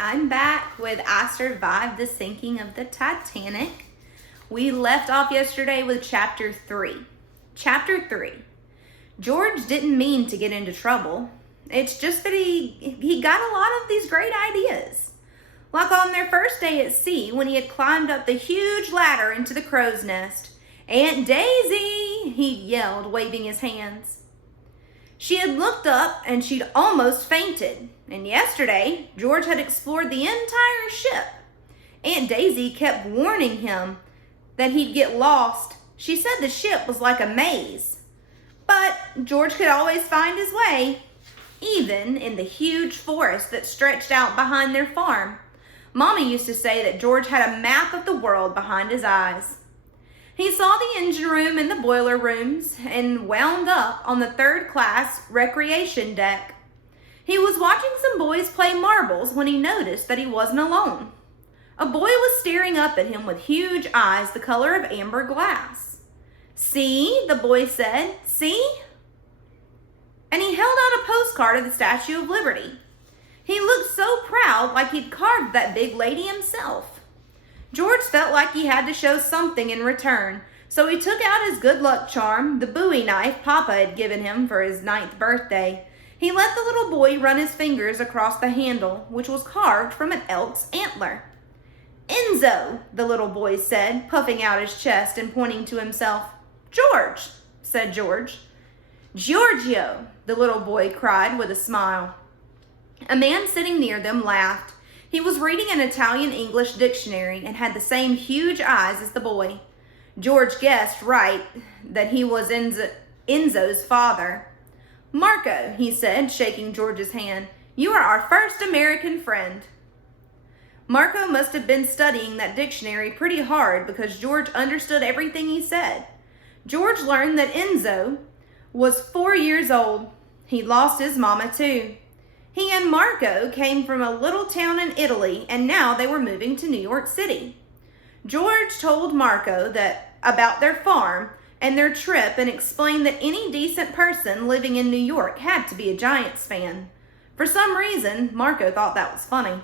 I'm back with I Survived the Sinking of the Titanic. We left off yesterday with Chapter 3. Chapter 3. George didn't mean to get into trouble. It's just that he got a lot of these great ideas. Like on their first day at sea when he had climbed up the huge ladder into the crow's nest. "Aunt Daisy!" he yelled, waving his hands. She had looked up and she'd almost fainted. And yesterday, George had explored the entire ship. Aunt Daisy kept warning him that he'd get lost. She said the ship was like a maze. But George could always find his way, even in the huge forest that stretched out behind their farm. Mommy used to say that George had a map of the world behind his eyes. He saw the engine room and the boiler rooms and wound up on the third-class recreation deck. He was watching some boys play marbles when he noticed that he wasn't alone. A boy was staring up at him with huge eyes the color of amber glass. "See?" the boy said. "See?" And he held out a postcard of the Statue of Liberty. He looked so proud, like he'd carved that big lady himself. George felt like he had to show something in return, so he took out his good luck charm, the Bowie knife Papa had given him for his 9th birthday. He let the little boy run his fingers across the handle, which was carved from an elk's antler. "Enzo," the little boy said, puffing out his chest and pointing to himself. "George," said George. "Giorgio," the little boy cried with a smile. A man sitting near them laughed. He was reading an Italian-English dictionary and had the same huge eyes as the boy. George guessed right that he was Enzo's father. "Marco," he said, shaking George's hand, "you are our first American friend." Marco must have been studying that dictionary pretty hard because George understood everything he said. George learned that Enzo was 4 years old. He lost his mama too. He and Marco came from a little town in Italy, and now they were moving to New York City. George told Marco about their farm and their trip and explained that any decent person living in New York had to be a Giants fan. For some reason, Marco thought that was funny.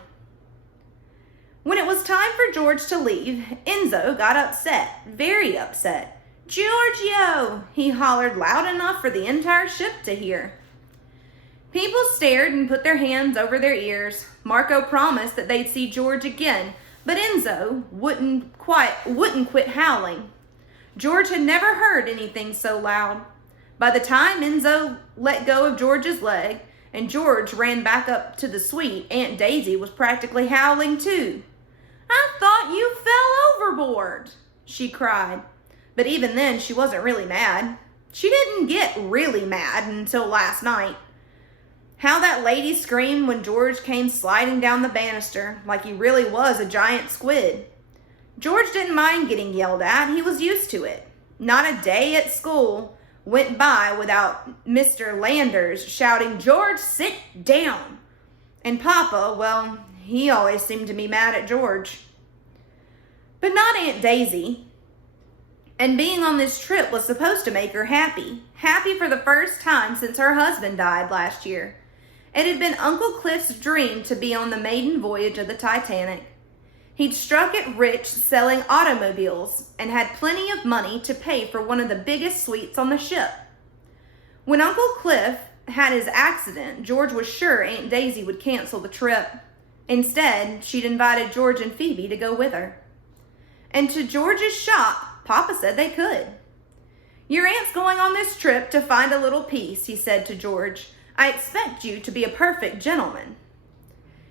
When it was time for George to leave, Enzo got upset, very upset. "Giorgio!" he hollered loud enough for the entire ship to hear. People stared and put their hands over their ears. Marco promised that they'd see George again, but Enzo wouldn't quit howling. George had never heard anything so loud. By the time Enzo let go of George's leg and George ran back up to the suite, Aunt Daisy was practically howling too. "I thought you fell overboard," she cried. But even then, she wasn't really mad. She didn't get really mad until last night. How that lady screamed when George came sliding down the banister like he really was a giant squid. George didn't mind getting yelled at. He was used to it. Not a day at school went by without Mr. Landers shouting, "George, sit down." And Papa, well, he always seemed to be mad at George. But not Aunt Daisy. And being on this trip was supposed to make her happy. Happy for the first time since her husband died last year. It had been Uncle Cliff's dream to be on the maiden voyage of the Titanic. He'd struck it rich selling automobiles and had plenty of money to pay for one of the biggest suites on the ship. When Uncle Cliff had his accident, George was sure Aunt Daisy would cancel the trip. Instead, she'd invited George and Phoebe to go with her. And to George's shock, Papa said they could. "Your aunt's going on this trip to find a little peace," he said to George. "I expect you to be a perfect gentleman."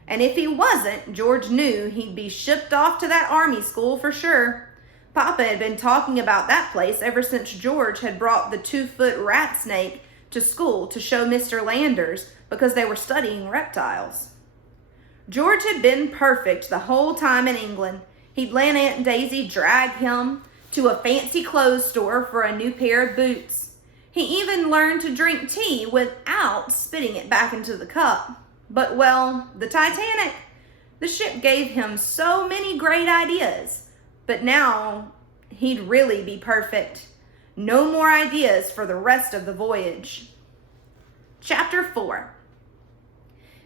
And if he wasn't, George knew he'd be shipped off to that army school for sure. Papa had been talking about that place ever since George had brought the 2-foot rat snake to school to show Mr. Landers because they were studying reptiles. George had been perfect the whole time in England. He'd let Aunt Daisy drag him to a fancy clothes store for a new pair of boots. He even learned to drink tea without spitting it back into the cup. But, well, the Titanic, the ship gave him so many great ideas. But now he'd really be perfect. No more ideas for the rest of the voyage. Chapter 4.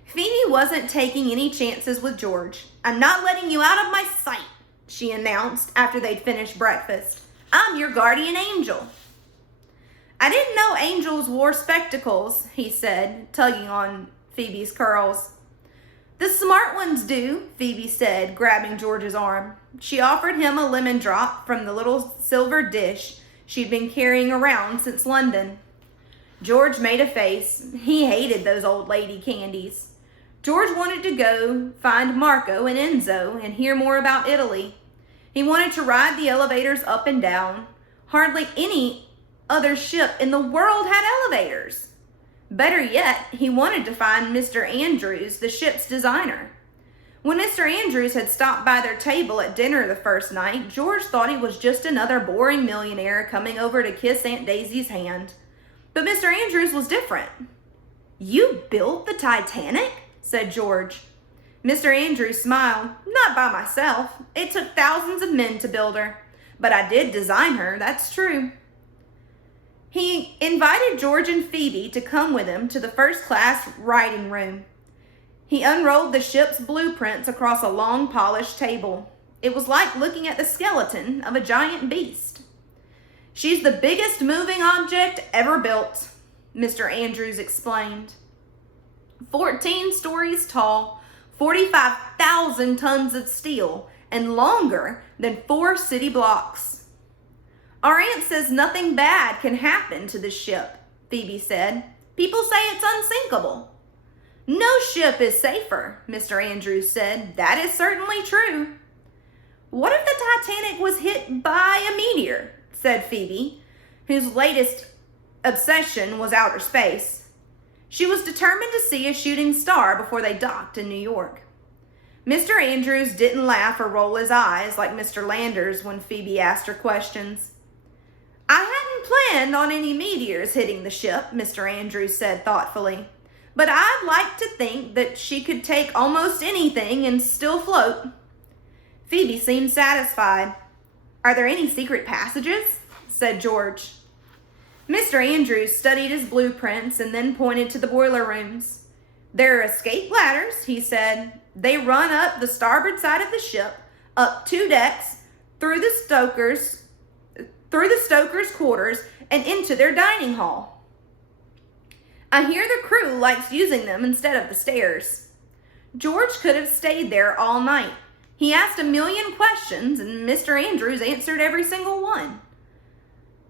Phoebe wasn't taking any chances with George. "I'm not letting you out of my sight," she announced after they'd finished breakfast. "I'm your guardian angel." "I didn't know angels wore spectacles," he said, tugging on Phoebe's curls. "The smart ones do," Phoebe said, grabbing George's arm. She offered him a lemon drop from the little silver dish she'd been carrying around since London. George made a face. He hated those old lady candies. George wanted to go find Marco and Enzo and hear more about Italy. He wanted to ride the elevators up and down. Hardly any other ship in the world had elevators. Better yet, he wanted to find Mr. Andrews, the ship's designer. When Mr. Andrews had stopped by their table at dinner the first night, George thought he was just another boring millionaire coming over to kiss Aunt Daisy's hand. But Mr. Andrews was different. "You built the Titanic?" said George. Mr. Andrews smiled. "Not by myself. It took thousands of men to build her. But I did design her, that's true." He invited George and Phoebe to come with him to the first-class writing room. He unrolled the ship's blueprints across a long, polished table. It was like looking at the skeleton of a giant beast. "She's the biggest moving object ever built," Mr. Andrews explained. 14 stories tall, 45,000 tons of steel, and longer than 4 city blocks. "Our aunt says nothing bad can happen to this ship," Phoebe said. "People say it's unsinkable." "No ship is safer," Mr. Andrews said. "That is certainly true." "What if the Titanic was hit by a meteor?" said Phoebe, whose latest obsession was outer space. She was determined to see a shooting star before they docked in New York. Mr. Andrews didn't laugh or roll his eyes like Mr. Landers when Phoebe asked her questions. "I hadn't planned on any meteors hitting the ship," Mr. Andrews said thoughtfully. "But I'd like to think that she could take almost anything and still float." Phoebe seemed satisfied. "Are there any secret passages?" said George. Mr. Andrews studied his blueprints and then pointed to the boiler rooms. "There are escape ladders," he said. "They run up the starboard side of the ship, up 2 decks, through the stokers' quarters, and into their dining hall. I hear the crew likes using them instead of the stairs." George could have stayed there all night. He asked a million questions, and Mr. Andrews answered every single one.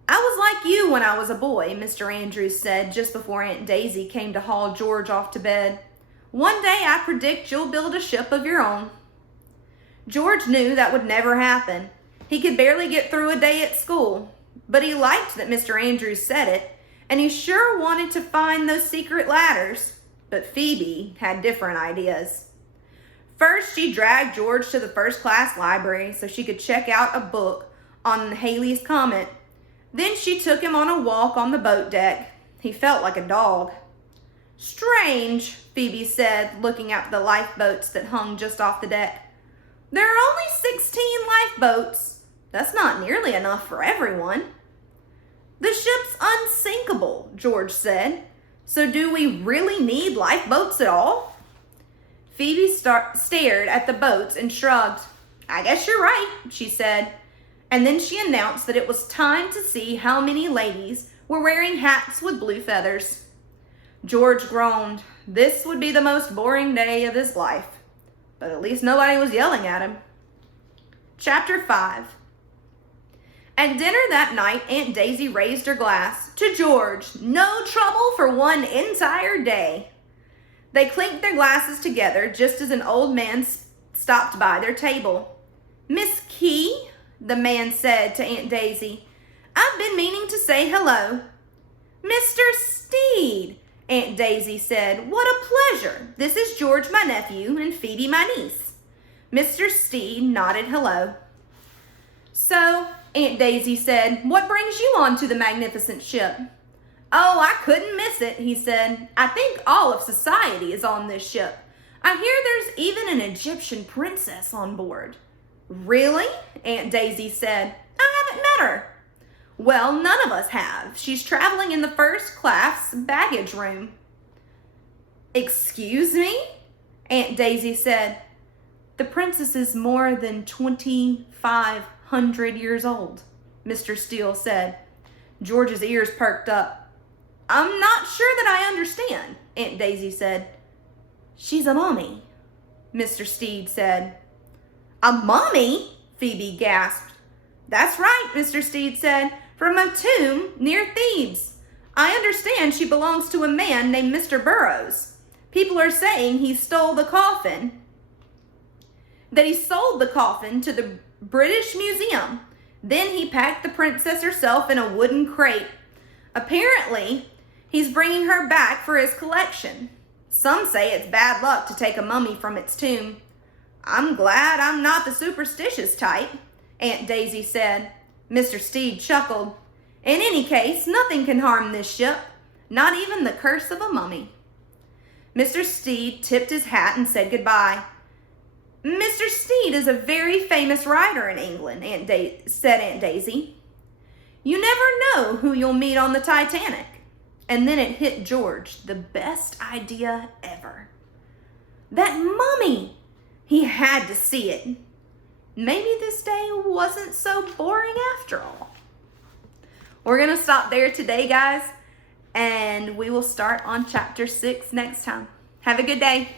"I was like you when I was a boy," Mr. Andrews said just before Aunt Daisy came to haul George off to bed. "One day I predict you'll build a ship of your own." George knew that would never happen. He could barely get through a day at school, but he liked that Mr. Andrews said it, and he sure wanted to find those secret ladders. But Phoebe had different ideas. First, she dragged George to the first-class library so she could check out a book on Halley's Comet. Then she took him on a walk on the boat deck. He felt like a dog. "Strange," Phoebe said, looking out the lifeboats that hung just off the deck. "There are only 16 lifeboats. That's not nearly enough for everyone." "The ship's unsinkable," George said. "So do we really need lifeboats at all?" Phoebe stared at the boats and shrugged. "I guess you're right," she said. And then she announced that it was time to see how many ladies were wearing hats with blue feathers. George groaned. This would be the most boring day of his life. But at least nobody was yelling at him. Chapter 5. At dinner that night, Aunt Daisy raised her glass. "To George, no trouble for one entire day." They clinked their glasses together just as an old man stopped by their table. "Miss Key," the man said to Aunt Daisy, "I've been meaning to say hello." "Mr. Steed," Aunt Daisy said, "what a pleasure. This is George, my nephew, and Phoebe, my niece." Mr. Steed nodded hello. "So," Aunt Daisy said, "what brings you onto the magnificent ship?" "Oh, I couldn't miss it," he said. "I think all of society is on this ship. I hear there's even an Egyptian princess on board." "Really?" Aunt Daisy said. "I haven't met her." "Well, none of us have. She's traveling in the first-class baggage room." "Excuse me?" Aunt Daisy said. The princess is more than 2,500 years old, Mr. Steele said. George's ears perked up. I'm not sure that I understand, Aunt Daisy said. She's a mummy, Mr. Steed said. A mummy? Phoebe gasped. That's right, Mr. Steed said, from a tomb near Thebes. I understand she belongs to a man named Mr. Burroughs. People are saying he stole the coffin, that he sold the coffin to the British Museum. Then he packed the princess herself in a wooden crate. Apparently, he's bringing her back for his collection. Some say it's bad luck to take a mummy from its tomb. I'm glad I'm not the superstitious type, Aunt Daisy said. Mr. Steed chuckled. In any case, nothing can harm this ship, not even the curse of a mummy. Mr. Steed tipped his hat and said goodbye. Mr. Steed is a very famous writer in England, said Aunt Daisy. You never know who you'll meet on the Titanic. And then it hit George, the best idea ever. That mummy! He had to see it. Maybe this day wasn't so boring after all. We're going to stop there today, guys, and we will start on chapter 6 next time. Have a good day.